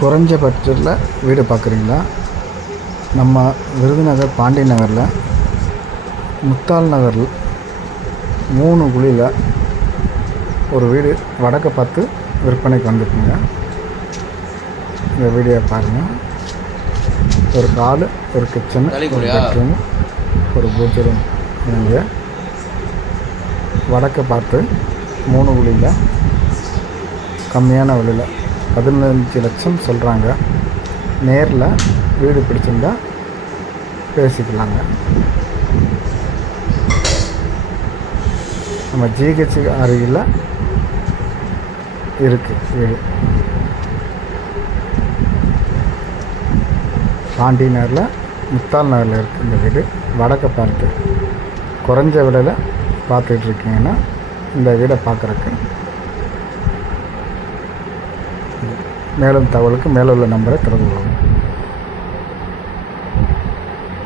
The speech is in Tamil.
குறைஞ்ச பட்ஜெட்டில் வீடு பார்க்குறீங்களா? நம்ம விருதுநகர் பாண்டி நகரில் முத்தால் நகரில் 3 குழியில் ஒரு வீடு வடக்க பார்த்து விற்பனைக்கு வந்துருக்குங்க. இந்த வீடியோ பாருங்கள். ஒரு ஹாலு, ஒரு கிச்சனு, ஒரு பெட்ரூமு, ஒரு பூஜை ரூம். இங்கே வடக்க பார்த்து 3 குழியில் கம்மியான விலையில் 15 லட்சம் சொல்கிறாங்க. நேரில் வீடு பிடிச்சிருந்தா பேசிக்கலாங்க. நம்ம ஜிஹெச் அருகில் இருக்குது வீடு. பாண்டி நகரில் முத்தால் நகரில் இருக்குது இந்த வீடு. வடக்க பார்த்து குறைஞ்ச விலையில் பார்த்துட்ருக்கீங்கன்னா இந்த வீடை பார்க்குறக்கு மேலும் தகவலுக்கு மேலே உள்ள நம்பரை தொடர்பு கொள்ளுங்கள்.